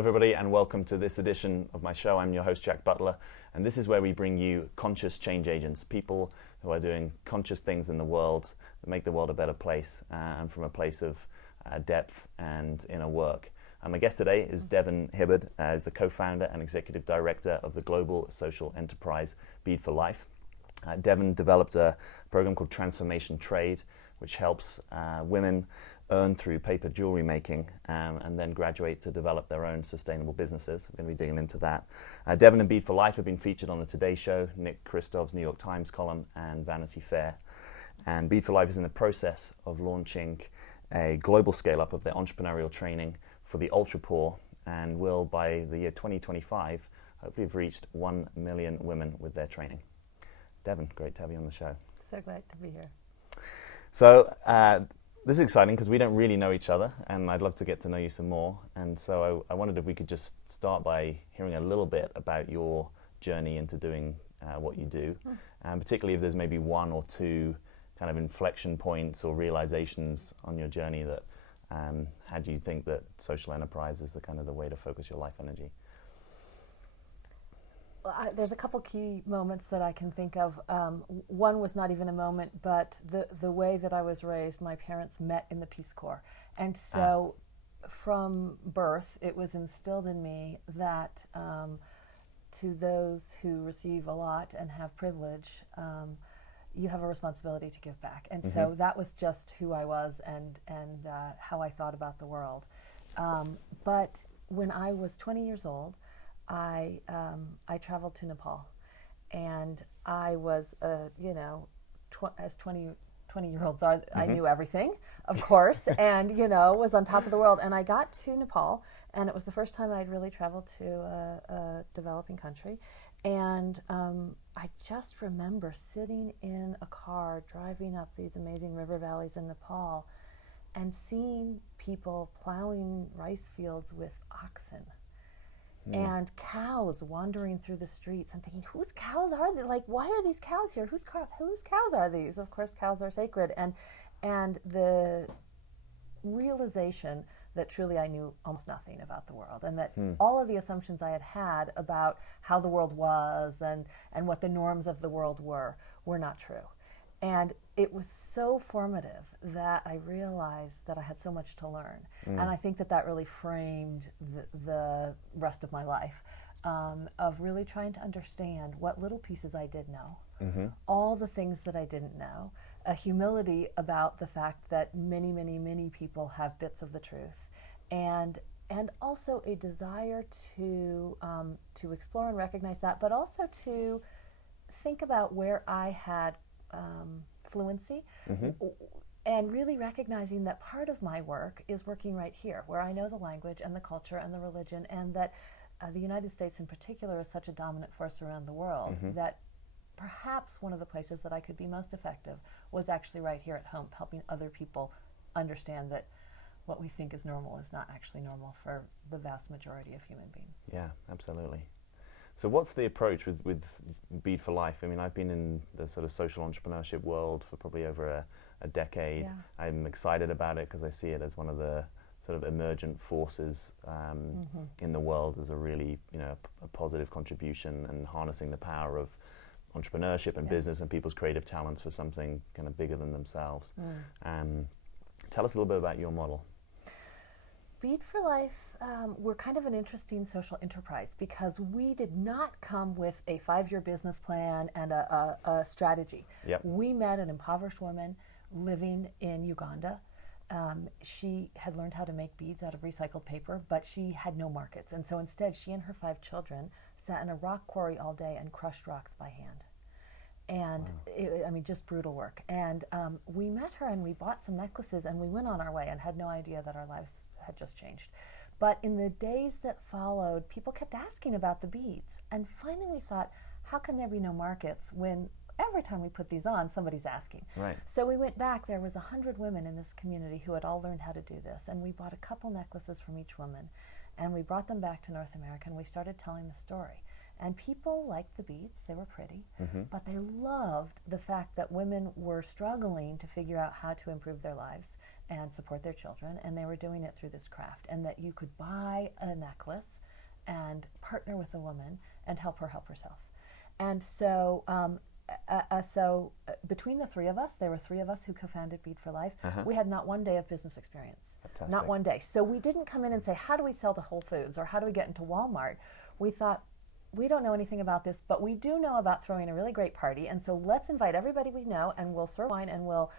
everybody, and welcome to this edition of my show. I'm your host, Jack Butler, and this is where we bring you conscious change agents, people who are doing conscious things in the world that make the world a better place, and from a place of depth and inner work. My guest today is Devin Hibbard, is the co-founder and executive director of the global social enterprise Bead for Life. Devin developed a program called Transformation Trade, which helps women earn through paper jewelry making and then graduate to develop their own sustainable businesses. We're going to be digging into that. Devin and Bead for Life have been featured on the Today Show, Nick Kristof's New York Times column, and Vanity Fair. And Bead for Life is in the process of launching a global scale-up of their entrepreneurial training for the ultra-poor, and will, by the year 2025, hopefully have reached 1 million women with their training. Devin, great to have you on the show. So glad to be here. So this is exciting because we don't really know each other, and I'd love to get to know you some more. And so I wondered if we could just start by hearing a little bit about your journey into doing what you do, and particularly if there's maybe one or two kind of inflection points or realizations on your journey that had you think that social enterprise is the kind of the way to focus your life energy. Well, there's a couple key moments that I can think of. One was not even a moment, but the way that I was raised, my parents met in the Peace Corps. And so from birth, it was instilled in me that to those who receive a lot and have privilege, you have a responsibility to give back. And so that was just who I was and how I thought about the world. But when I was 20 years old, I traveled to Nepal, and I was, as 20-year-olds are, I knew everything, of course, and, was on top of the world. And I got to Nepal, and it was the first time I'd really traveled to a developing country. And I just remember sitting in a car, driving up these amazing river valleys in Nepal, and seeing people plowing rice fields with oxen. And cows wandering through the streets. I'm thinking, whose cows are they? Like, why are these cows here? Whose cows are these? Of course, cows are sacred. And the realization that truly I knew almost nothing about the world, and that all of the assumptions I had had about how the world was and what the norms of the world were not true. And it was so formative that I realized that I had so much to learn. And I think that really framed the rest of my life, of really trying to understand what little pieces I did know, all the things that I didn't know, a humility about the fact that many, many, many people have bits of the truth, and also a desire to explore and recognize that, but also to think about where I had fluency, and really recognizing that part of my work is working right here, where I know the language and the culture and the religion, and that the United States in particular is such a dominant force around the world, that perhaps one of the places that I could be most effective was actually right here at home, helping other people understand that what we think is normal is not actually normal for the vast majority of human beings. Yeah, absolutely. So what's the approach with Bead for Life? I mean, I've been in the sort of social entrepreneurship world for probably over a decade. Yeah. I'm excited about it because I see it as one of the sort of emergent forces in the world as a really, a positive contribution, and harnessing the power of entrepreneurship and business and people's creative talents for something kind of bigger than themselves. Tell us a little bit about your model. Bead for Life, we're kind of an interesting social enterprise because we did not come with a 5-year business plan and a strategy. Yep. We met an impoverished woman living in Uganda. She had learned how to make beads out of recycled paper, but she had no markets. And so instead, she and her 5 children sat in a rock quarry all day and crushed rocks by hand. And just brutal work. And we met her and we bought some necklaces and we went on our way and had no idea that our lives had just changed. But in the days that followed, people kept asking about the beads. And finally we thought, how can there be no markets when every time we put these on, somebody's asking? Right. So we went back. There was 100 women in this community who had all learned how to do this. And we bought a couple necklaces from each woman. And we brought them back to North America and we started telling the story. And people liked the beads, they were pretty, Mm-hmm. but they loved the fact that women were struggling to figure out how to improve their lives and support their children, and they were doing it through this craft, and that you could buy a necklace and partner with a woman and help her help herself. And so between the three of us, there were three of us who co-founded Bead for Life, we had not one day of business experience. Fantastic. Not one day. So we didn't come in and say, how do we sell to Whole Foods or how do we get into Walmart? We thought, we don't know anything about this, but we do know about throwing a really great party, and so let's invite everybody we know, and we'll serve wine, and we'll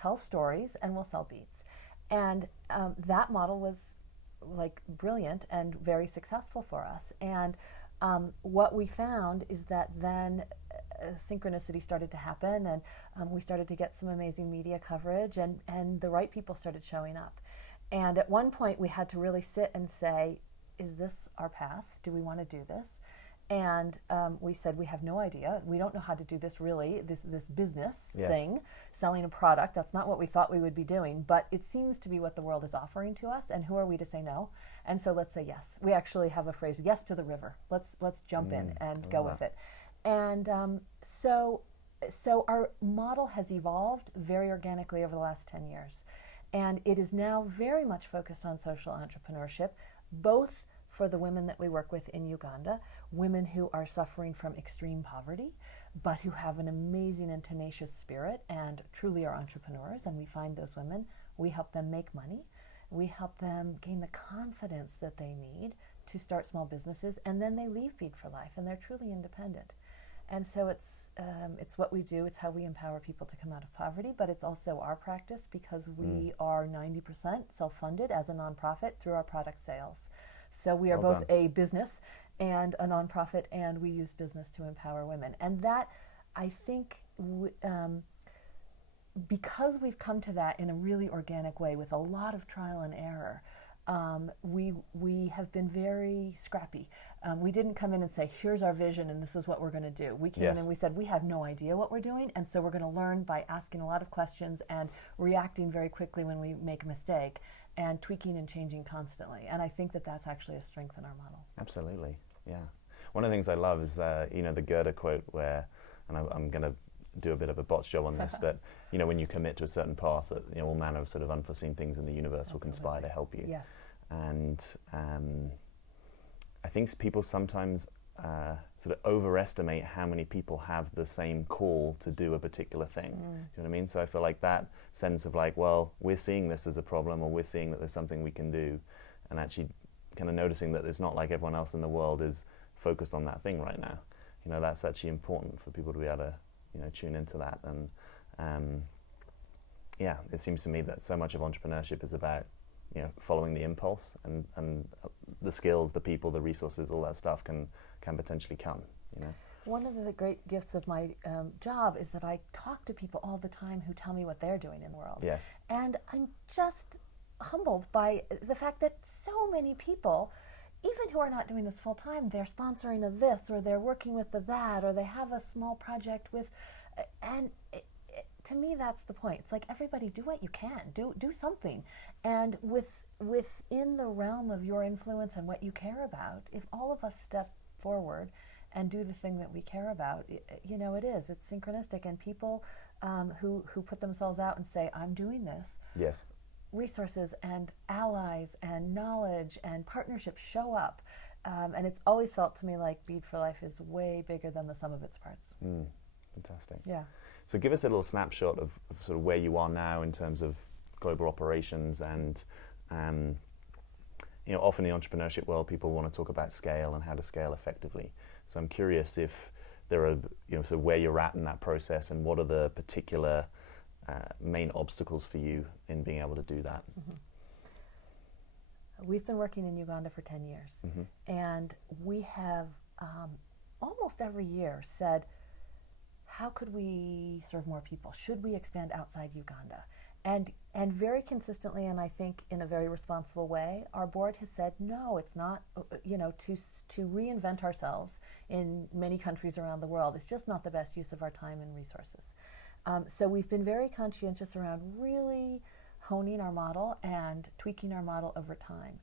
tell stories, and we'll sell beads. And that model was like brilliant and very successful for us. And what we found is that then synchronicity started to happen, and we started to get some amazing media coverage, and the right people started showing up. And at one point we had to really sit and say, is this our path? Do we want to do this? And we said, we have no idea. We don't know how to do this really, this business thing, selling a product. That's not what we thought we would be doing, but it seems to be what the world is offering to us, and who are we to say no? And so let's say yes. We actually have a phrase, yes to the river. Let's jump in and go with it. And so our model has evolved very organically over the last 10 years. And it is now very much focused on social entrepreneurship, both for the women that we work with in Uganda, women who are suffering from extreme poverty, but who have an amazing and tenacious spirit and truly are entrepreneurs. And we find those women, we help them make money, we help them gain the confidence that they need to start small businesses, and then they leave Bead for Life and they're truly independent. And so it's what we do, it's how we empower people to come out of poverty, but it's also our practice because we are 90% self-funded as a nonprofit through our product sales. So we are both a business and a nonprofit, and we use business to empower women. And that, I think, because we've come to that in a really organic way with a lot of trial and error, we have been very scrappy. We didn't come in and say, here's our vision and this is what we're going to do. We came in and we said, we have no idea what we're doing, and so we're going to learn by asking a lot of questions and reacting very quickly when we make a mistake, and tweaking and changing constantly. And I think that that's actually a strength in our model. Absolutely, yeah. One of the things I love is, the Goethe quote where, and I'm going to do a bit of a botch job on this, but when you commit to a certain path, that all manner of sort of unforeseen things in the universe will conspire to help you. Yes. And I think people sometimes sort of overestimate how many people have the same call to do a particular thing. Do you know what I mean? So I feel like that sense of like, well, we're seeing this as a problem, or we're seeing that there's something we can do, and actually kind of noticing that it's not like everyone else in the world is focused on that thing right now. That's actually important for people to be able to tune into that. And it seems to me that so much of entrepreneurship is about following the impulse, and the skills, the people, the resources, all that stuff can potentially come. One of the great gifts of my job is that I talk to people all the time who tell me what they're doing in the world. Yes. And I'm just humbled by the fact that so many people, even who are not doing this full time, they're sponsoring a this, or they're working with the that, or they have a small project with, and to me that's the point. It's like, everybody do what you can, do something, and within the realm of your influence and what you care about, if all of us step forward and do the thing that we care about, it's synchronistic, and people who put themselves out and say, I'm doing this. Yes. Resources and allies and knowledge and partnerships show up, and it's always felt to me like Bead for Life is way bigger than the sum of its parts. Fantastic. Yeah. So give us a little snapshot of sort of where you are now in terms of global operations, and often in the entrepreneurship world, people want to talk about scale and how to scale effectively. So I'm curious if there are, sort of where you're at in that process, and what are the particular main obstacles for you in being able to do that? We've been working in Uganda for 10 years, and we have almost every year said, how could we serve more people? Should we expand outside Uganda? And very consistently, and I think in a very responsible way, our board has said, no, it's not, to reinvent ourselves in many countries around the world, it's just not the best use of our time and resources. So we've been very conscientious around really honing our model and tweaking our model over time.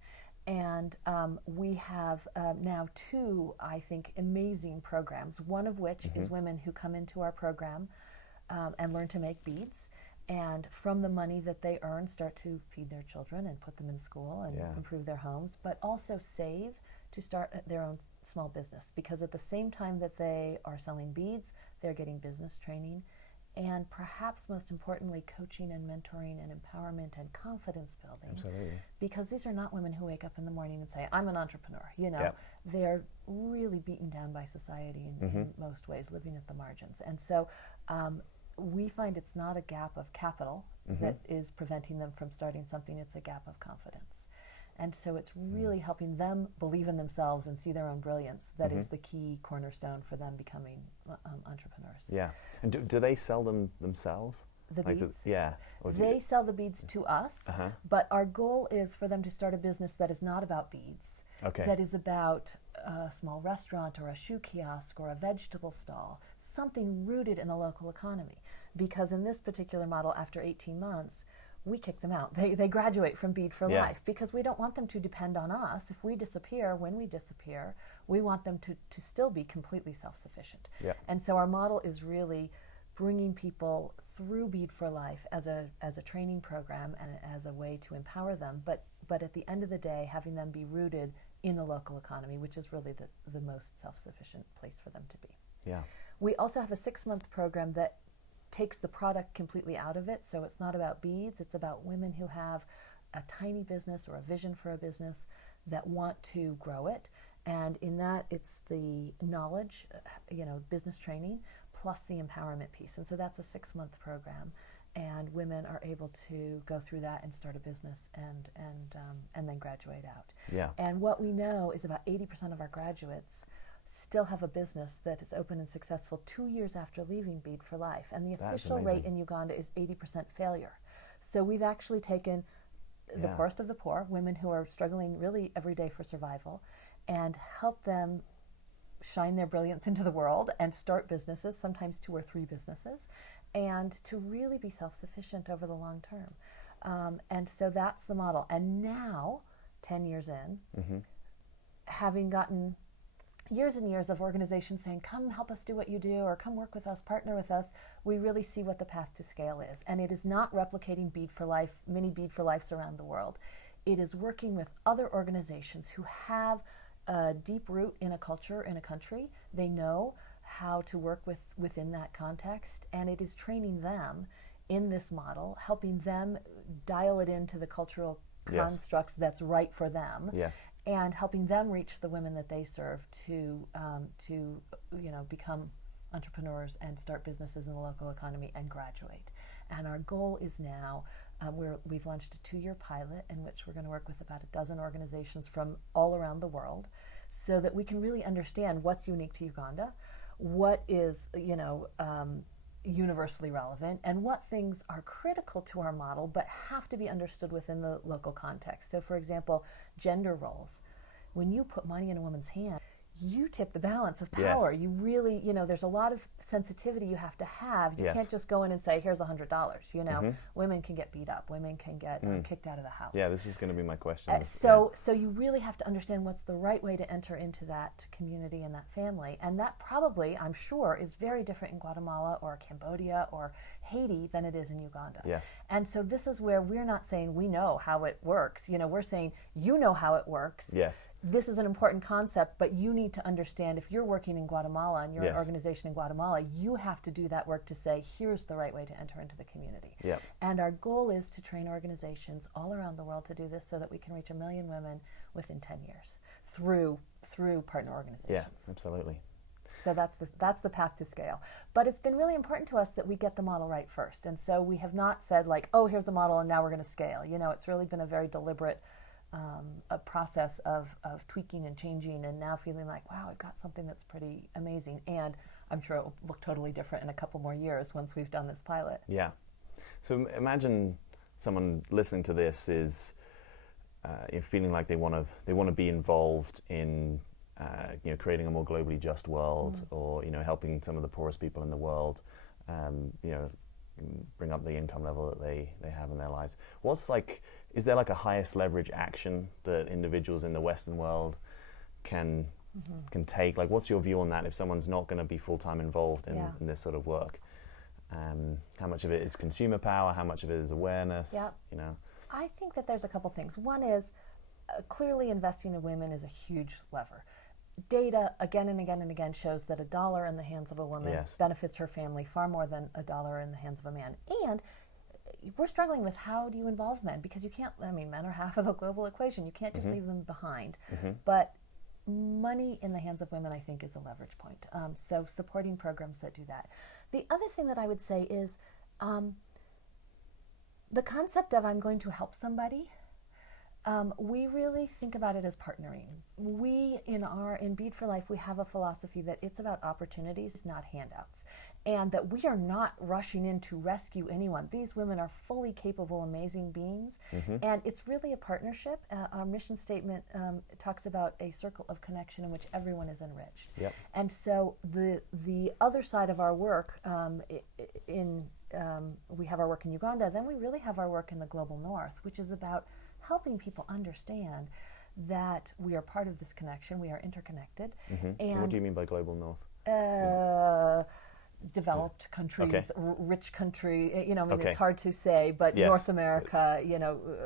And we have now 2, I think, amazing programs, one of which is women who come into our program and learn to make beads. And from the money that they earn, start to feed their children and put them in school and improve their homes, but also save to start their own small business. Because at the same time that they are selling beads, they're getting business training, and perhaps most importantly, coaching and mentoring and empowerment and confidence building. Absolutely. Because these are not women who wake up in the morning and say, I'm an entrepreneur. They're really beaten down by society in most ways, living at the margins. And so we find it's not a gap of capital that is preventing them from starting something, it's a gap of confidence. And so it's really helping them believe in themselves and see their own brilliance that is the key cornerstone for them becoming entrepreneurs. Yeah. And do they sell them themselves? The beads? Or they sell the beads to us, but our goal is for them to start a business that is not about beads, that is about a small restaurant or a shoe kiosk or a vegetable stall, something rooted in the local economy. Because in this particular model, after 18 months, we kick them out. They graduate from Bead for Life because we don't want them to depend on us. If we disappear, when we disappear, we want them to still be completely self-sufficient. And so our model is really bringing people through Bead for Life as a training program and as a way to empower them, but at the end of the day, having them be rooted in the local economy, which is really the most self-sufficient place for them to be. We also have a 6-month program that takes the product completely out of it, so it's not about beads, it's about women who have a tiny business or a vision for a business that want to grow it. And in that, it's the knowledge, business training, plus the empowerment piece. And so that's a 6-month program, and women are able to go through that and start a business and then graduate out. And what we know is about 80% of our graduates still have a business that is open and successful 2 years after leaving Bead for Life. And the official rate in Uganda is 80% failure. So we've actually taken the poorest of the poor, women who are struggling really every day for survival, and help them shine their brilliance into the world and start businesses, sometimes 2 or 3 businesses, and to really be self-sufficient over the long term. And so that's the model. And now, 10 years in, having gotten years and years of organizations saying, come help us do what you do, or come work with us, partner with us, we really see what the path to scale is. And it is not replicating Bead for Life, many Bead for Lives around the world. It is working with other organizations who have a deep root in a culture, in a country. They know how to work within that context, and it is training them in this model, helping them dial it into the cultural constructs that's right for them. And helping them reach the women that they serve to become entrepreneurs and start businesses in the local economy and graduate. And our goal is now, we've launched a 2-year pilot in which we're going to work with about 12 organizations from all around the world, so that we can really understand what's unique to Uganda, what is universally relevant, and what things are critical to our model but have to be understood within the local context. So for example, gender roles. When you put money in a woman's hand, you tip the balance of power. You really, there's a lot of sensitivity you have to have. You can't just go in and say, here's $100. Women can get beat up. Women can get kicked out of the house. Yeah, this was going to be my question. So you really have to understand what's the right way to enter into that community and that family. And that probably, I'm sure, is very different in Guatemala or Cambodia or Haiti than it is in Uganda. And so this is where we're not saying we know how it works. We're saying you know how it works. This is an important concept, but you need to understand, if you're working in Guatemala and you're an organization in Guatemala, you have to do that work to say, here's the right way to enter into the community. And our goal is to train organizations all around the world to do this, so that we can reach 1 million women within 10 years through partner organizations. Absolutely. So that's the path to scale. But it's been really important to us that we get the model right first. And so we have not said here's the model and now we're going to scale. It's really been a very deliberate a process of tweaking and changing, and now feeling like, wow, I've got something that's pretty amazing. And I'm sure it will look totally different in a couple more years once we've done this pilot. So imagine someone listening to this is feeling like they want to be involved in creating a more globally just world, or helping some of the poorest people in the world, bring up the income level that they have in their lives. What's is there like a highest leverage action that individuals in the Western world can take? Like, what's your view on that if someone's not going to be full-time involved in this sort of work? How much of it is consumer power? How much of it is awareness? Yep. You know, I think that there's a couple things. One is clearly investing in women is a huge lever. Data again and again and again shows that $1 in the hands of a woman benefits her family far more than $1 in the hands of a man. And we're struggling with how do you involve men, because you can't, I mean, men are half of the global equation. You can't just leave them behind. But money in the hands of women, I think, is a leverage point. So supporting programs that do that. The other thing that I would say is the concept of I'm going to help somebody. We really think about it as partnering. We, in Bead for Life, we have a philosophy that it's about opportunities, not handouts, and that we are not rushing in to rescue anyone. These women are fully capable, amazing beings, and it's really a partnership. Our mission statement talks about a circle of connection in which everyone is enriched. Yep. And so the other side of our work, we have our work in Uganda, then we really have our work in the global north, which is about helping people understand that we are part of this connection, we are interconnected. And what do you mean by global north? Developed countries, rich country, it's hard to say, but North America,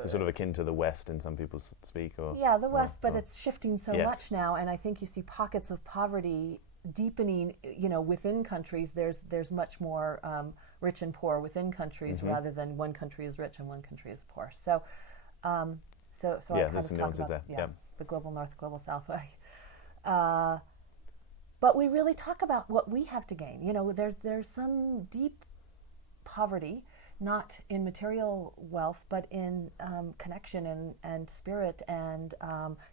So sort of akin to the West in some people's speak? Or the West, but it's shifting so much now, and I think you see pockets of poverty deepening, within countries. There's much more rich and poor within countries rather than one country is rich and one country is poor. So I kind of talk about the global north, global south way. But we really talk about what we have to gain. There's some deep poverty, not in material wealth, but in connection and spirit and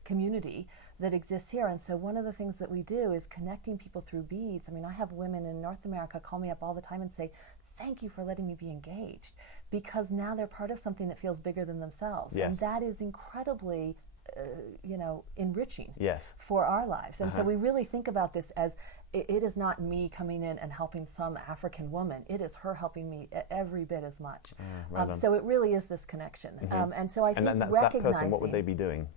community that exists here. And so one of the things that we do is connecting people through beads. I mean, I have women in North America call me up all the time and say, thank you for letting me be engaged, because now they're part of something that feels bigger than themselves. And that is incredibly enriching for our lives. And so we really think about this as it is not me coming in and helping some African woman. It is her helping me every bit as much. So it really is this connection. And so I think and that's recognizing that person, what would they be doing?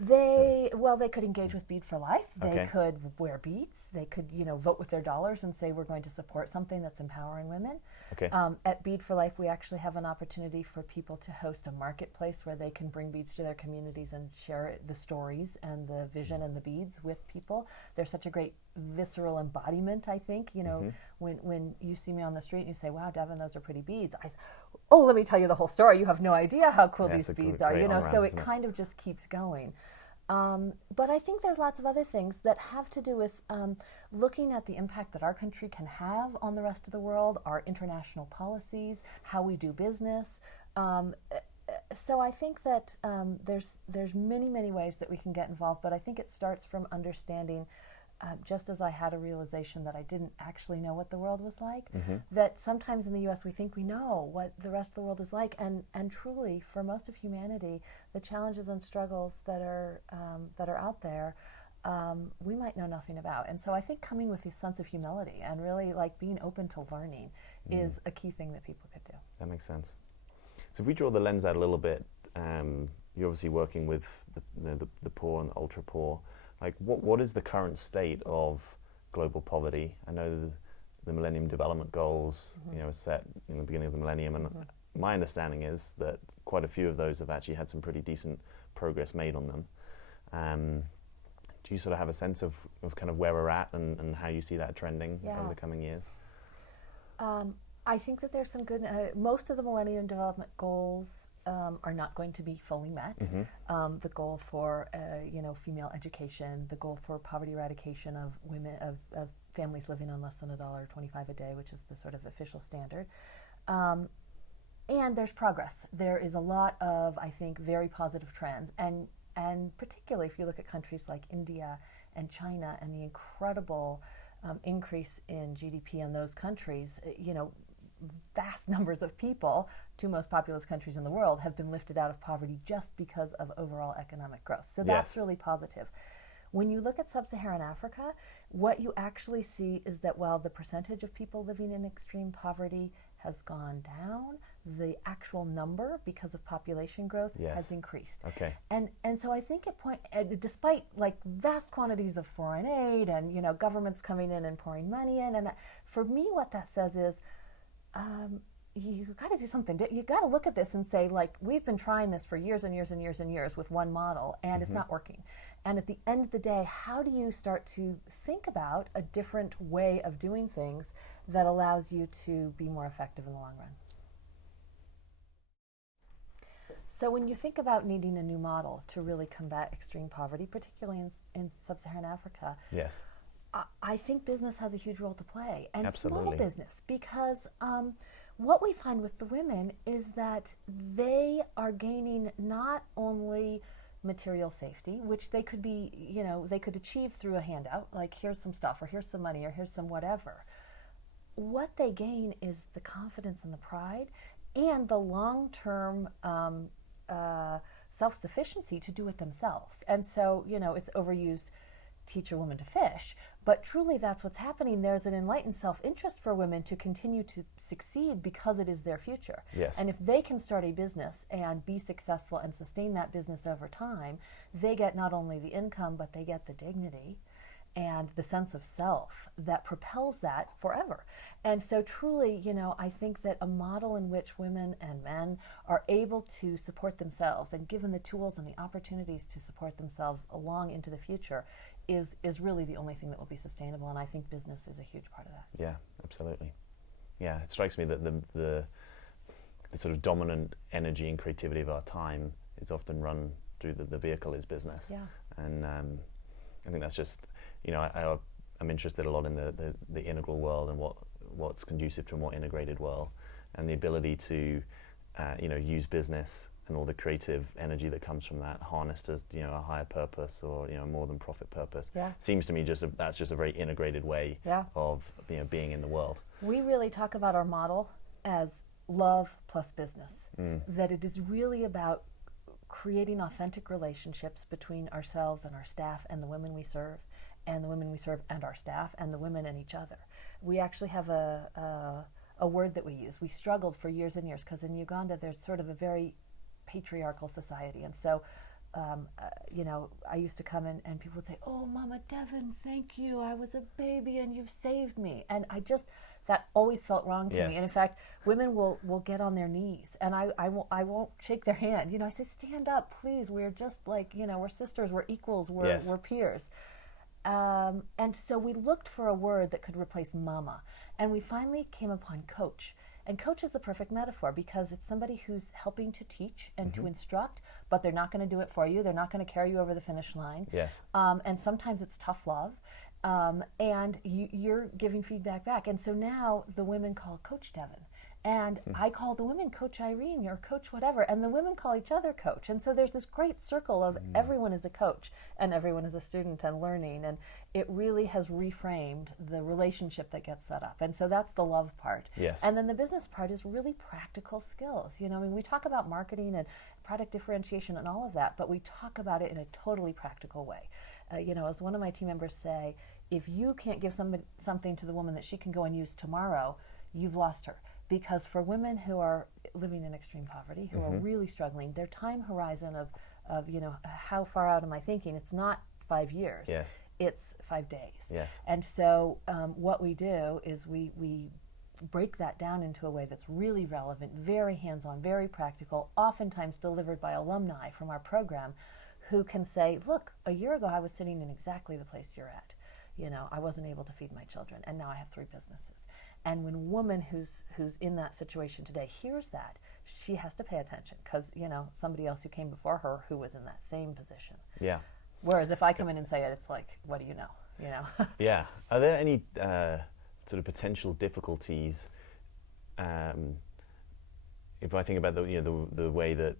They could engage with Bead for Life. They could wear beads. They could vote with their dollars and say we're going to support something that's empowering women. At Bead for Life, we actually have an opportunity for people to host a marketplace where they can bring beads to their communities and share the stories and the vision and the beads with people. There's such a great visceral embodiment, I think. When you see me on the street and you say, wow, Devin, those are pretty beads. Let me tell you the whole story. You have no idea how cool these beads are, so it kind of just keeps going. But I think there's lots of other things that have to do with looking at the impact that our country can have on the rest of the world, our international policies, how we do business. So I think that there's many, many ways that we can get involved, but I think it starts from understanding, just as I had a realization that I didn't actually know what the world was like, that sometimes in the U.S. we think we know what the rest of the world is like, and truly, for most of humanity, the challenges and struggles that are out there, we might know nothing about. And so I think coming with this sense of humility and really being open to learning is a key thing that people could do. That makes sense. So if we draw the lens out a little bit, you're obviously working with the poor and the ultra poor. What is the current state of global poverty? I know the Millennium Development Goals, were set in the beginning of the millennium, and my understanding is that quite a few of those have actually had some pretty decent progress made on them. Do you sort of have a sense of kind of where we're at and how you see that trending over the coming years? I think that there's some good, most of the Millennium Development Goals are not going to be fully met. The goal for female education, the goal for poverty eradication of women, of families living on less than $1.25 a day, which is the sort of official standard. And there's progress. There is a lot of, I think, very positive trends, and particularly if you look at countries like India and China and the incredible increase in GDP in those countries, vast numbers of people, two most populous countries in the world, have been lifted out of poverty just because of overall economic growth. So that's really positive. When you look at sub-Saharan Africa, what you actually see is that while the percentage of people living in extreme poverty has gone down. The actual number, because of population growth, has increased. Okay. And so I think despite like vast quantities of foreign aid and governments coming in and pouring money in, and for me what that says is you got to do something. You got to look at this and say, like, we've been trying this for years and years and years and years with one model, and it's not working. And at the end of the day, how do you start to think about a different way of doing things that allows you to be more effective in the long run? So when you think about needing a new model to really combat extreme poverty, particularly in sub-Saharan Africa, yes, I think business has a huge role to play, and absolutely. Small business, because what we find with the women is that they are gaining not only material safety, which they could be, they could achieve through a handout, like here's some stuff, or here's some money, or here's some whatever. What they gain is the confidence and the pride and the long-term self-sufficiency to do it themselves. And so, it's overused, teach a woman to fish, but truly that's what's happening. There's an enlightened self-interest for women to continue to succeed because it is their future. Yes. And if they can start a business and be successful and sustain that business over time, they get not only the income, but they get the dignity and the sense of self that propels that forever. And so truly, I think that a model in which women and men are able to support themselves and given the tools and the opportunities to support themselves along into the future is really the only thing that will be sustainable. And I think business is a huge part of that. Yeah, absolutely. Yeah, it strikes me that the sort of dominant energy and creativity of our time is often run through the vehicle is business. Yeah. And I think that's just, I'm interested a lot in the integral world and what's conducive to a more integrated world, and the ability to, use business and all the creative energy that comes from that harnessed as, a higher purpose or, more than profit purpose. Yeah. Seems to me that's just a very integrated way of, being in the world. We really talk about our model as love plus business, that it is really about creating authentic relationships between ourselves and our staff and the women we serve, and the women we serve and our staff, and the women and each other. We actually have a word that we use. We struggled for years and years because in Uganda there's sort of a very patriarchal society, and so I used to come in and people would say, "Oh, Mama Devin, thank you. I was a baby and you've saved me." And that always felt wrong to me. And in fact, women will get on their knees and I won't shake their hand. I say, "Stand up, please. We're just like, we're sisters, we're equals, we're peers." And so we looked for a word that could replace mama, and we finally came upon coach. And coach is the perfect metaphor because it's somebody who's helping to teach and to instruct, but they're not going to do it for you. They're not going to carry you over the finish line. Yes. And sometimes it's tough love. And you're giving feedback back. And so now the women call Coach Devin. And I call the women Coach Irene or Coach whatever, and the women call each other Coach. And so there's this great circle of everyone is a coach and everyone is a student and learning. And it really has reframed the relationship that gets set up. And so that's the love part. Yes. And then the business part is really practical skills. We talk about marketing and product differentiation and all of that, but we talk about it in a totally practical way. As one of my team members say, if you can't give something to the woman that she can go and use tomorrow, you've lost her. Because for women who are living in extreme poverty, who are really struggling, their time horizon of how far out am I thinking? It's not 5 years. Yes. It's 5 days. Yes. And so what we do is we break that down into a way that's really relevant, very hands-on, very practical, oftentimes delivered by alumni from our program who can say, "Look, a year ago I was sitting in exactly the place you're at. I wasn't able to feed my children, and now I have 3 businesses." And when a woman who's in that situation today hears that, she has to pay attention because, somebody else who came before her who was in that same position. Yeah. Whereas if I come in and say it, it's like, what do you know? Yeah. Are there any sort of potential difficulties if I think about the way that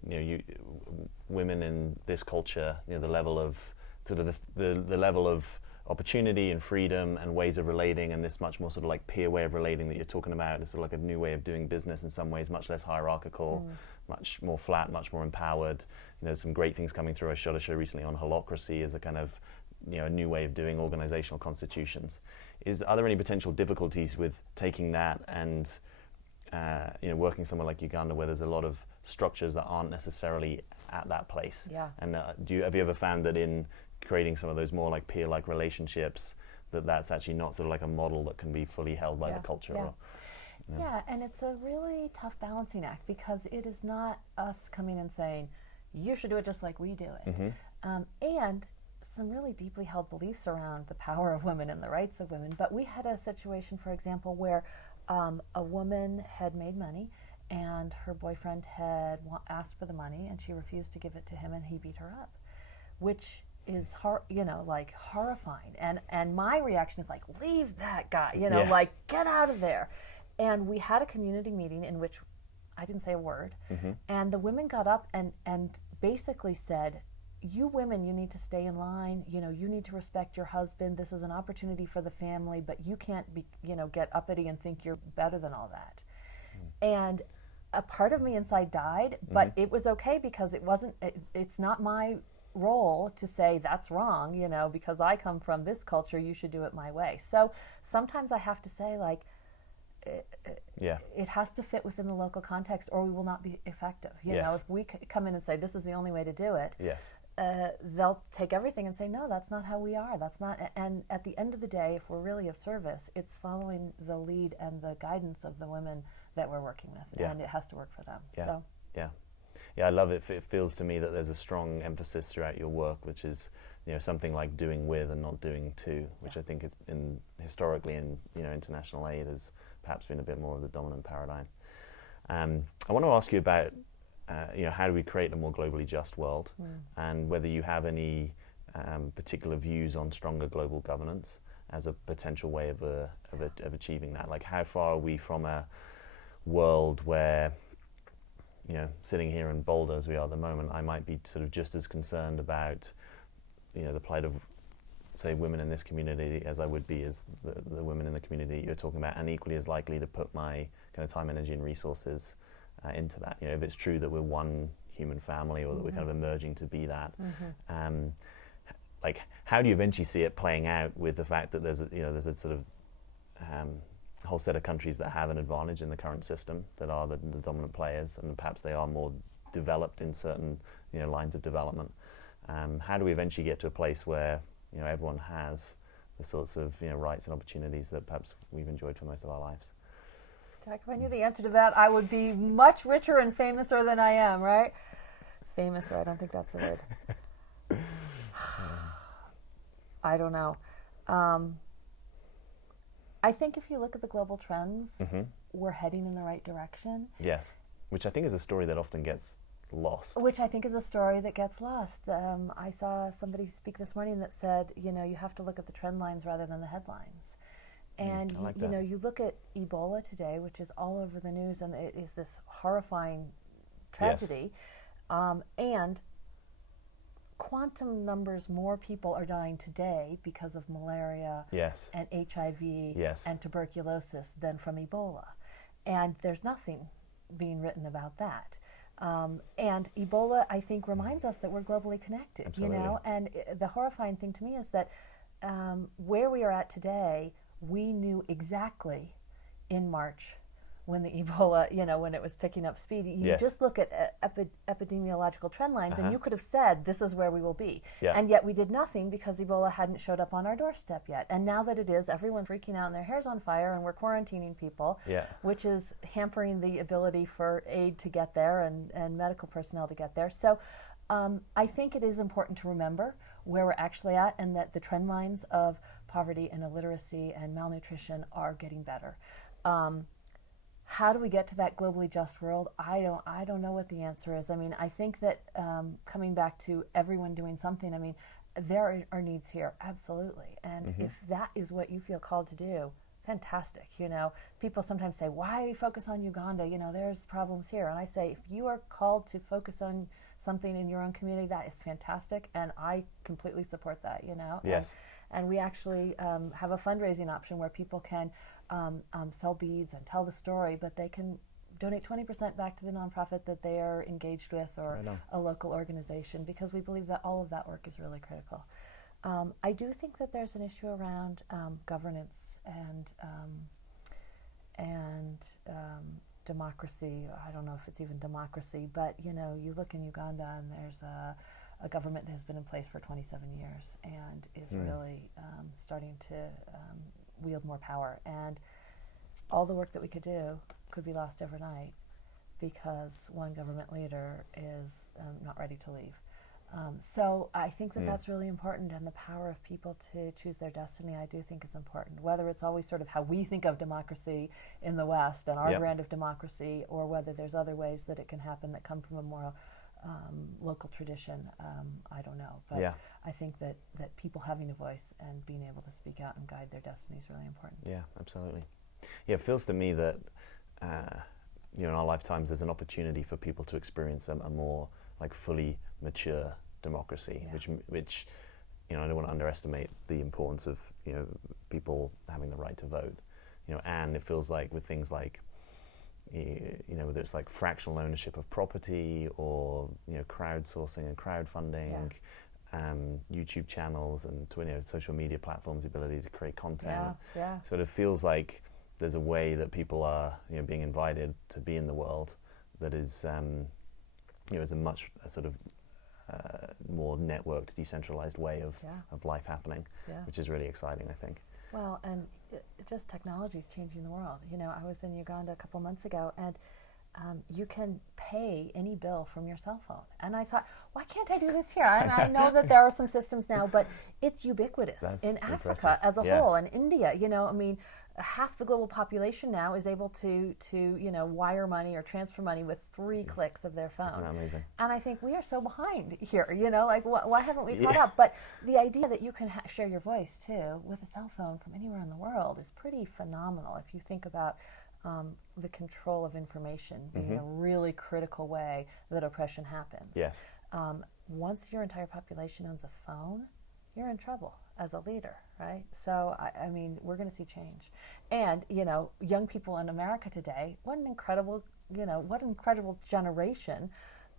women in this culture, the level of sort of the level of opportunity and freedom and ways of relating, and this much more sort of like peer way of relating that you're talking about, is sort of like a new way of doing business in some ways, much less hierarchical, much more flat, much more empowered. There's some great things coming through. I shot a show recently on holacracy as a kind of a new way of doing organizational constitutions. Are there any potential difficulties with taking that and working somewhere like Uganda where there's a lot of structures that aren't necessarily at that place. Yeah. And have you ever found that in creating some of those more like peer-like relationships, that's actually not sort of like a model that can be fully held by the culture? Yeah. Or, Yeah, and it's a really tough balancing act because it is not us coming and saying, you should do it just like we do it. And some really deeply held beliefs around the power of women and the rights of women. But we had a situation, for example, where a woman had made money and her boyfriend had asked for the money and she refused to give it to him and he beat her up, which is like horrifying. And my reaction is like, leave that guy, like get out of there. And we had a community meeting in which I didn't say a word. And the women got up and basically said, you women, you need to stay in line. You need to respect your husband. This is an opportunity for the family, but you can't be, get uppity and think you're better than all that. And a part of me inside died, but it was okay because it's not my role to say that's wrong, because I come from this culture, you should do it my way. So sometimes I have to say, like, it has to fit within the local context or we will not be effective. If we come in and say this is the only way to do it, they'll take everything and say, no, that's not how we are. That's not. And at the end of the day, if we're really of service, it's following the lead and the guidance of the women that we're working with, and it has to work for them. Yeah, I love it. It feels to me that there's a strong emphasis throughout your work, which is something like doing with and not doing to, which I think historically in international aid has perhaps been a bit more of the dominant paradigm. I want to ask you about how do we create a more globally just world, and whether you have any particular views on stronger global governance as a potential way of achieving that. Like, how far are we from a world where, sitting here in Boulder as we are at the moment, I might be sort of just as concerned about, the plight of, say, women in this community as I would be as the women in the community you're talking about, and equally as likely to put my kind of time, energy, and resources into that. If it's true that we're one human family or that we're kind of emerging to be that, like, how do you eventually see it playing out with the fact that there's a sort of whole set of countries that have an advantage in the current system, that are the dominant players, and perhaps they are more developed in certain lines of development. How do we eventually get to a place where everyone has the sorts of rights and opportunities that perhaps we've enjoyed for most of our lives? Jack, if I knew the answer to that, I would be much richer and famouser than I am, right? Famouser, I don't think that's the word. I don't know. I think if you look at the global trends, we're heading in the right direction. Yes, which I think is a story that often gets lost. Which I think is a story that gets lost. I saw somebody speak this morning that said, you have to look at the trend lines rather than the headlines. And you look at Ebola today, which is all over the news, and it is this horrifying tragedy. And quantum numbers more people are dying today because of malaria and HIV and tuberculosis than from Ebola. And there's nothing being written about that. And Ebola, I think, reminds us that we're globally connected. Absolutely. And the horrifying thing to me is that where we are at today, we knew exactly in March when the Ebola, when it was picking up speed. You just look at epidemiological trend lines, and you could have said, this is where we will be. And yet we did nothing because Ebola hadn't showed up on our doorstep yet. And now that it is, everyone's freaking out and their hair's on fire, and we're quarantining people, which is hampering the ability for aid to get there and medical personnel to get there. So I think it is important to remember where we're actually at, and that the trend lines of poverty and illiteracy and malnutrition are getting better. How do we get to that globally just world? I don't know what the answer is. I mean, I think that coming back to everyone doing something, I mean, there are needs here, absolutely. And if that is what you feel called to do, fantastic. People sometimes say, why focus on Uganda? There's problems here. And I say, if you are called to focus on something in your own community, that is fantastic, and I completely support that. Yes. And we actually have a fundraising option where people can sell beads and tell the story, but they can donate 20% back to the nonprofit that they are engaged with, or a local organization, because we believe that all of that work is really critical. I do think that there's an issue around governance and democracy. I don't know if it's even democracy, but you look in Uganda and there's a government that has been in place for 27 years and is really starting to wield more power. And all the work that we could do could be lost overnight because one government leader is not ready to leave. So I think that that's really important, and the power of people to choose their destiny, I do think is important. Whether it's always sort of how we think of democracy in the West and our brand of democracy, or whether there's other ways that it can happen that come from a more local tradition, I don't know. But I think that people having a voice and being able to speak out and guide their destiny is really important. Yeah, absolutely. Yeah, it feels to me that in our lifetimes there's an opportunity for people to experience a more like fully mature democracy, which I don't want to underestimate the importance of people having the right to vote, and it feels like with things like whether it's like fractional ownership of property or crowdsourcing and crowdfunding, YouTube channels and social media platforms, the ability to create content, sort of feels like there's a way that people are being invited to be in the world that is is a sort of more networked, decentralized way of life happening, which is really exciting, I think. Well, and just technology is changing the world. I was in Uganda a couple months ago, and you can pay any bill from your cell phone. And I thought, why can't I do this here? I know that there are some systems now, but it's ubiquitous. That's in Africa as a whole, and India. Half the global population now is able to wire money or transfer money with 3 clicks of their phone. Isn't that amazing? And I think we are so behind here, like why haven't we caught up? But the idea that you can share your voice too with a cell phone from anywhere in the world is pretty phenomenal if you think about the control of information being a really critical way that oppression happens. Yes. Once your entire population owns a phone, you're in trouble as a leader, right? So, I mean, we're going to see change. And, young people in America today, what an incredible generation.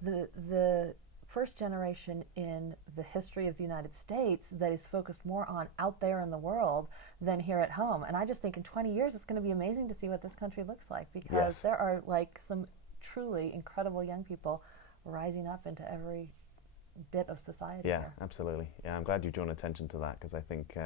The first generation in the history of the United States that is focused more on out there in the world than here at home. And I just think in 20 years, it's going to be amazing to see what this country looks like, because there are like some truly incredible young people rising up into every bit of society. Yeah, here. Absolutely. Yeah, I'm glad you've drawn attention to that, because I think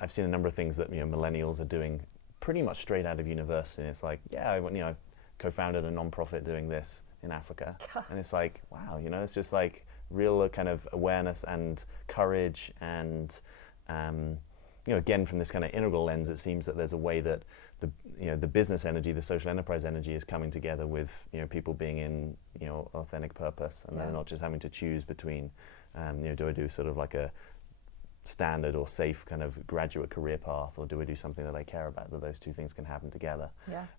I've seen a number of things that millennials are doing pretty much straight out of university. And it's like, I've co-founded a non-profit doing this in Africa, and it's like, wow, it's just like real kind of awareness and courage, and again, from this kind of integral lens, it seems that there's a way that the business energy, the social enterprise energy is coming together with people being in authentic purpose, and they're not just having to choose between do I do sort of like a standard or safe kind of graduate career path, or do I do something that I care about, that those two things can happen together.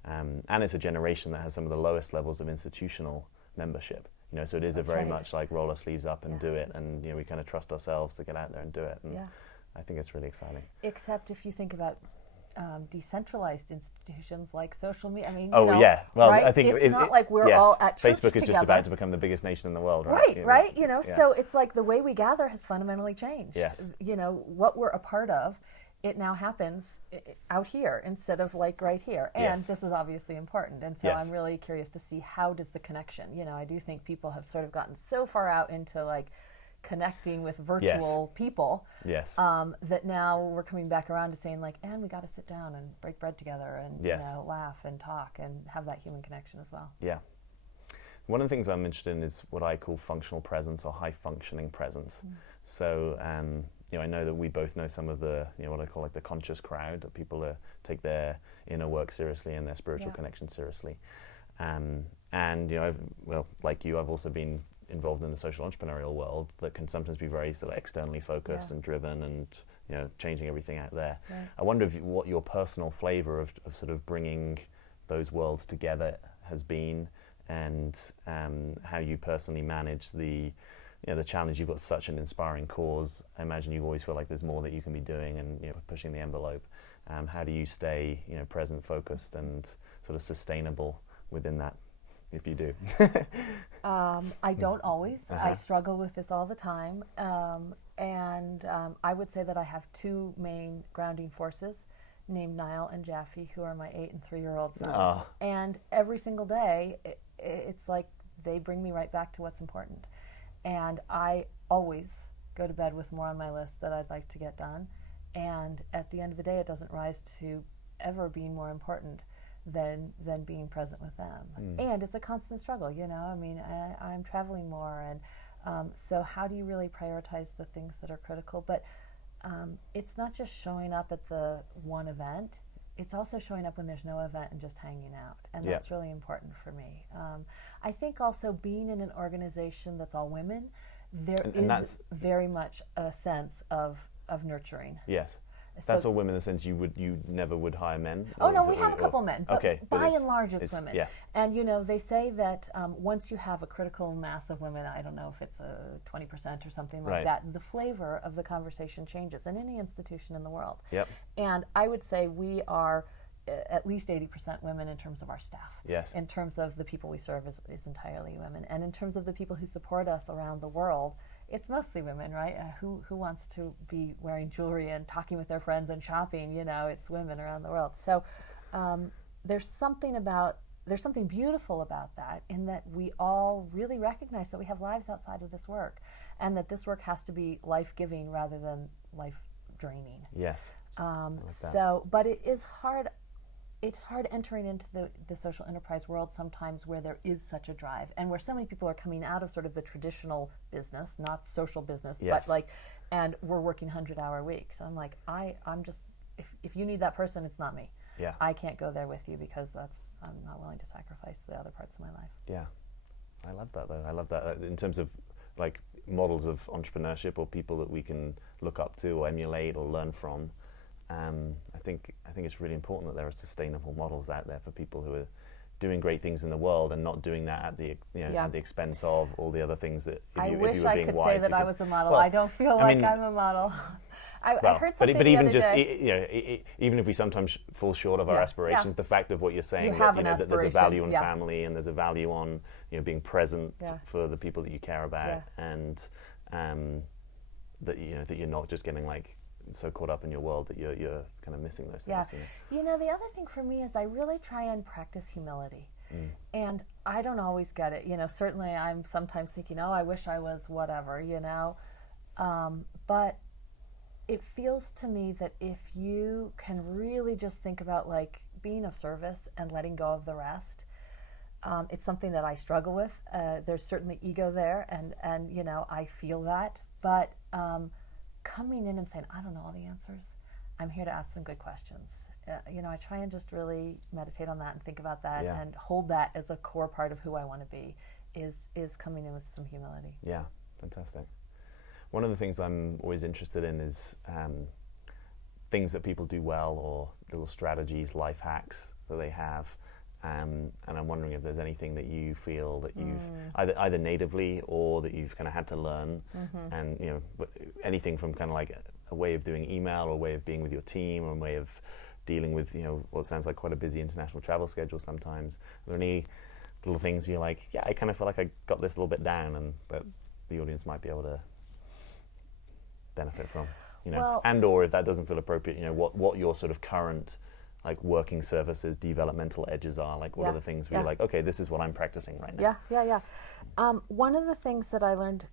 And it's a generation that has some of the lowest levels of institutional membership, so it is a very much like roll our sleeves up and do it, and we kind of trust ourselves to get out there and do it, and I think it's really exciting. Except if you think about decentralized institutions like social media. I mean, well, right? I think it's not like we're all at church Facebook is together. just about to become the biggest nation in the world, right? Right. So it's like the way we gather has fundamentally changed. Yes. What we're a part of, it now happens out here instead of like right here. And this is obviously important. And so I'm really curious to see, how does the connection, I do think people have sort of gotten so far out into like connecting with virtual people, that now we're coming back around to saying like, and we got to sit down and break bread together and laugh and talk and have that human connection as well. Yeah. One of the things I'm interested in is what I call functional presence, or high functioning presence. So, I know that we both know some of the, what I call like the conscious crowd, that people take their inner work seriously and their spiritual connection seriously. And like you, I've also been involved in the social entrepreneurial world that can sometimes be very sort of externally focused and driven, and changing everything out there. I wonder what your personal flavor of sort of bringing those worlds together has been, and how you personally manage the challenge. You've got such an inspiring cause. I imagine you always feel like there's more that you can be doing, and pushing the envelope. How do you stay present, focused, and sort of sustainable within that, if you do? I don't always. I struggle with this all the time. And I would say that I have 2 main grounding forces. named Niall and Jaffe, who are my 8 and 3-year-old sons. Oh. And every single day, it's like they bring me right back to what's important. And I always go to bed with more on my list that I'd like to get done. And at the end of the day, it doesn't rise to ever being more important than being present with them. And it's a constant struggle, you know. I mean, I'm traveling more, and so how do you really prioritize the things that are critical? But it's not just showing up at the one event. It's also showing up when there's no event and just hanging out. And that's really important for me. I think also being in an organization that's all women, there is very much a sense of nurturing. Yes. That's all women in the sense you never would hire men? Oh, no, we have a couple men, but by and large it's women. Yeah. And, you know, they say that once you have a critical mass of women, I don't know if it's 20% or something like that, the flavor of the conversation changes in any institution in the world. Yep. And I would say we are at least 80% women in terms of our staff. Yes. In terms of the people we serve is entirely women. And in terms of the people who support us around the world, it's mostly women, right? Who wants to be wearing jewelry and talking with their friends and shopping? You know, it's women around the world. So there's something beautiful about that, in that we all really recognize that we have lives outside of this work, and that this work has to be life-giving rather than life-draining. Yes. But it is hard. It's hard entering into the social enterprise world sometimes, where there is such a drive, and where so many people are coming out of sort of the traditional business, not social business, but like, and we're working 100-hour weeks. So I'm like, I'm just, if you need that person, it's not me. Yeah. I can't go there with you, because I'm not willing to sacrifice the other parts of my life. Yeah. I love that, though. I love that in terms of like models of entrepreneurship, or people that we can look up to or emulate or learn from. I think it's really important that there are sustainable models out there for people who are doing great things in the world, and not doing that at the at the expense of all the other things that. I wish I could say that I was a model. I don't feel like I'm a model. I heard something but the even other just day. Even if we sometimes fall short of our aspirations, the fact of what you're saying, that there's a value on family, and there's a value on being present for the people that you care about, and that that you're not just getting like so caught up in your world that you're kind of missing those things. You know, the other thing for me is I really try and practice humility. And I don't always get it. You know, certainly I'm sometimes thinking, oh, I wish I was whatever, you know. But it feels to me that if you can really just think about like being of service and letting go of the rest, it's something that I struggle with. There's certainly ego there, and you know, I feel that. But coming in and saying, I don't know all the answers, I'm here to ask some good questions. You know, I try and just really meditate on that and think about that, and hold that as a core part of who I want to be, is coming in with some humility. Yeah, fantastic. One of the things I'm always interested in is things that people do well, or little strategies, life hacks that they have. And I'm wondering if there's anything that you feel that you've either natively or that you've kind of had to learn, and anything from kind of like a way of doing email, or a way of being with your team, or a way of dealing with what sounds like quite a busy international travel schedule sometimes. Are there any little things you're like, I kind of feel like I got this a little bit down, and that the audience might be able to benefit from, and or if that doesn't feel appropriate, what your sort of current like working surfaces, developmental edges are, like what are the things where you're like, okay, this is what I'm practicing right now? One of the things that I learned,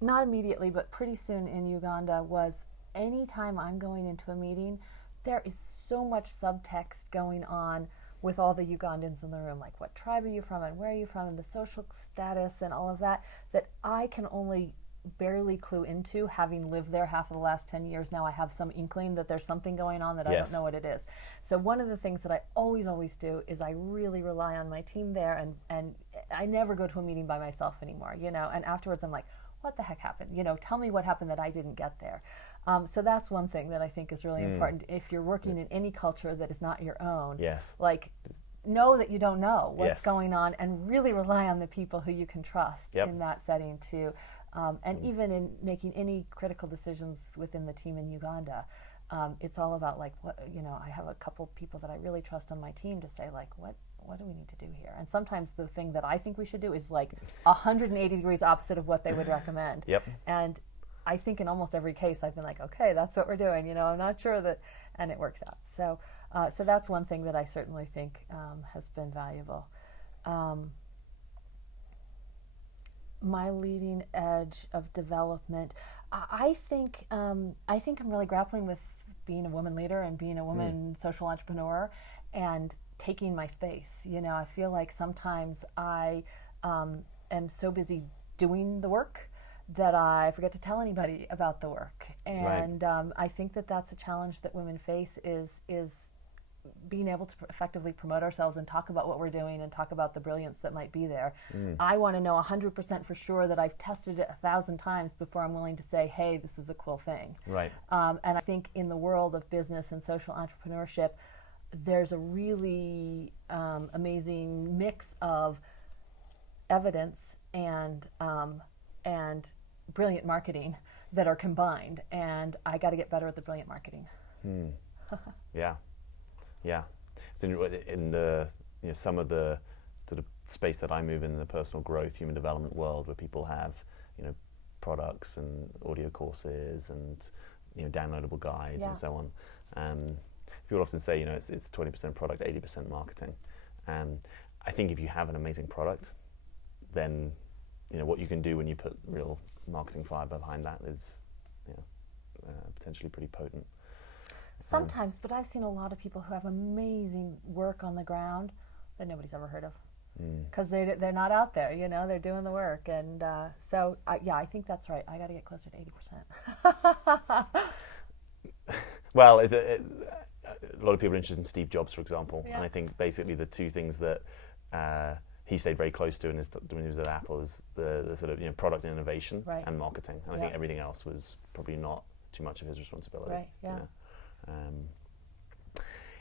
not immediately, but pretty soon in Uganda, was anytime I'm going into a meeting, there is so much subtext going on with all the Ugandans in the room, like what tribe are you from, and where are you from, and the social status and all of that, that I can only barely clue into. Having lived there half of the last 10 years now, I have some inkling that there's something going on that I don't know what it is. So one of the things that I always do is I really rely on my team there, and I never go to a meeting by myself anymore, and afterwards I'm like, what the heck happened? Tell me what happened that I didn't get there. So that's one thing that I think is really important. If you're working in any culture that is not your own, like, know that you don't know what's going on, and really rely on the people who you can trust in that setting too. And even in making any critical decisions within the team in Uganda, it's all about like, what, I have a couple people that I really trust on my team to say like, what do we need to do here? And sometimes the thing that I think we should do is like 180 degrees opposite of what they would recommend. And I think in almost every case I've been like, okay, that's what we're doing. I'm not sure that, and it works out. So, so that's one thing that I certainly think has been valuable. My leading edge of development, I think I'm really grappling with being a woman leader and being a woman social entrepreneur and taking my space. I feel like sometimes I am so busy doing the work that I forget to tell anybody about the work. And I think that that's a challenge that women face is being able to effectively promote ourselves and talk about what we're doing and talk about the brilliance that might be there. I want to know 100% for sure that I've tested it 1,000 times before I'm willing to say, hey, this is a cool thing. Right. And I think in the world of business and social entrepreneurship, there's a really amazing mix of evidence and brilliant marketing that are combined, and I got to get better at the brilliant marketing. Yeah. So in the some of the sort of space that I move in the personal growth, human development world, where people have products and audio courses and downloadable guides and so on. People often say it's 20% product, 80% marketing. I think if you have an amazing product, then what you can do when you put real marketing fiber behind that is potentially pretty potent. Sometimes, but I've seen a lot of people who have amazing work on the ground that nobody's ever heard of because they're not out there. They're doing the work, and so I think that's right. I got to get closer to 80%. Well, a lot of people are interested in Steve Jobs, for example, Yeah. and I think basically the two things that he stayed very close to when he was at Apple is the sort of product innovation and marketing, and I think everything else was probably not too much of his responsibility. Right. Yeah.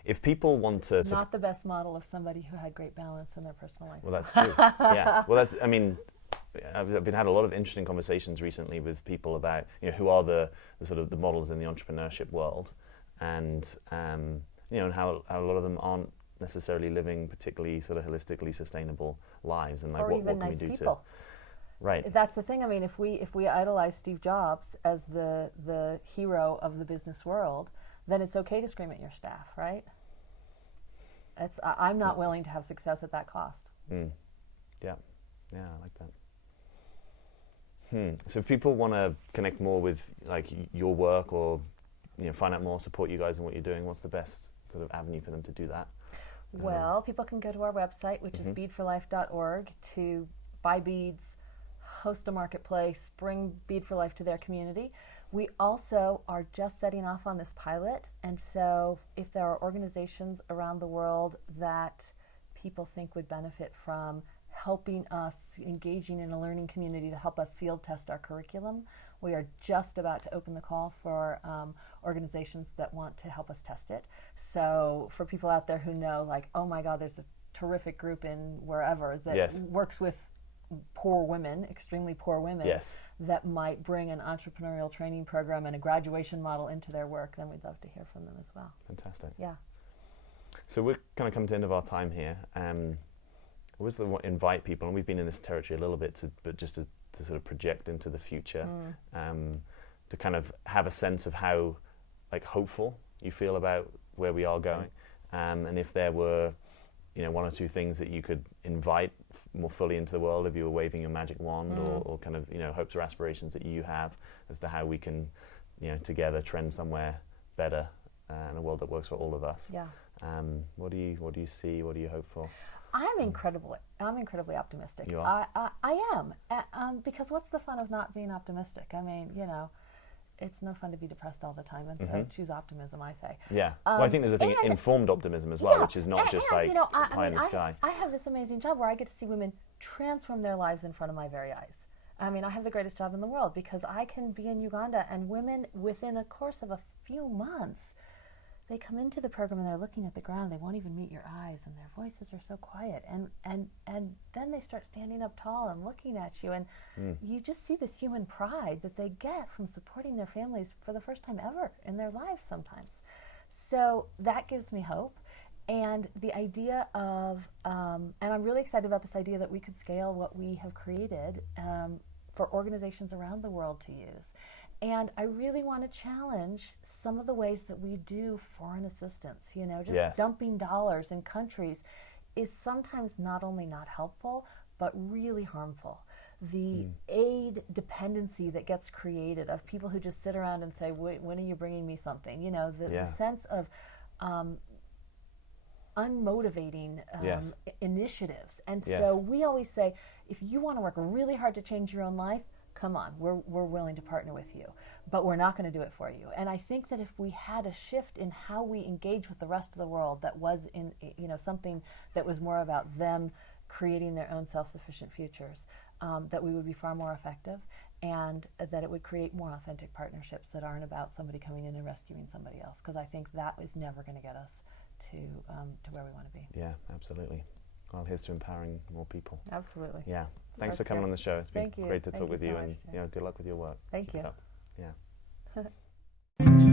If people want to... Not the best model of somebody who had great balance in their personal life. Well, that's true. Yeah. Well, I've been had a lot of interesting conversations recently with people about who are the sort of the models in the entrepreneurship world, and and how a lot of them aren't necessarily living particularly sort of holistically sustainable lives, and like or what even can nice we do people. Right. That's the thing. I mean, if we idolize Steve Jobs as the hero of the business world, then it's okay to scream at your staff, right? I'm not willing to have success at that cost. Yeah, I like that. So if people want to connect more with like your work, or find out more, support you guys in what you're doing, what's the best sort of avenue for them to do that? Well, people can go to our website, which is beadforlife.org, to buy beads, host a marketplace, bring Bead for Life to their community. We also are just setting off on this pilot, and so if there are organizations around the world that people think would benefit from helping us, engaging in a learning community to help us field test our curriculum, we are just about to open the call for organizations that want to help us test it. So for people out there who know, like, oh my God, there's a terrific group in wherever that works with poor women, extremely poor women, that might bring an entrepreneurial training program and a graduation model into their work, then we'd love to hear from them as well. Fantastic. Yeah. So we're kind of coming to the end of our time here. I always invite people, and we've been in this territory a little bit, but just to sort of project into the future, to kind of have a sense of how hopeful you feel about where we are going, and if there were one or two things that you could invite more fully into the world if you were waving your magic wand, or kind of hopes or aspirations that you have as to how we can together trend somewhere better in a world that works for all of us. What do you see? What do you hope for? I'm incredibly optimistic. You are? I am, because what's the fun of not being optimistic? I mean, it's no fun to be depressed all the time, and so choose optimism, I say. Yeah. Well, I think there's a thing, informed optimism as well, which is not just pie in the sky. I have this amazing job where I get to see women transform their lives in front of my very eyes. I mean, I have the greatest job in the world because I can be in Uganda, and women, within a course of a few months, they come into the program and they're looking at the ground. They won't even meet your eyes, and their voices are so quiet. And then they start standing up tall and looking at you, and you just see this human pride that they get from supporting their families for the first time ever in their lives sometimes. So that gives me hope. And the idea of, and I'm really excited about this idea that we could scale what we have created for organizations around the world to use. And I really want to challenge some of the ways that we do foreign assistance. You know, just Yes. dumping dollars in countries is sometimes not only not helpful, but really harmful. The aid dependency that gets created of people who just sit around and say, when are you bringing me something? You know, the sense of unmotivating Yes. initiatives. And Yes. so we always say, if you want to work really hard to change your own life, come on, we're willing to partner with you, but we're not going to do it for you. And I think that if we had a shift in how we engage with the rest of the world that was in, you know, something that was more about them creating their own self-sufficient futures, that we would be far more effective, and that it would create more authentic partnerships that aren't about somebody coming in and rescuing somebody else, because I think that is never going to get us to where we want to be. Yeah, absolutely. Well, here's to empowering more people. Absolutely. Yeah. Thanks for coming on the show. It's been Thank you. great to Thank talk you with so you, much, and Jack. you know, good luck with your work. Thank Keep it you. up. Yeah.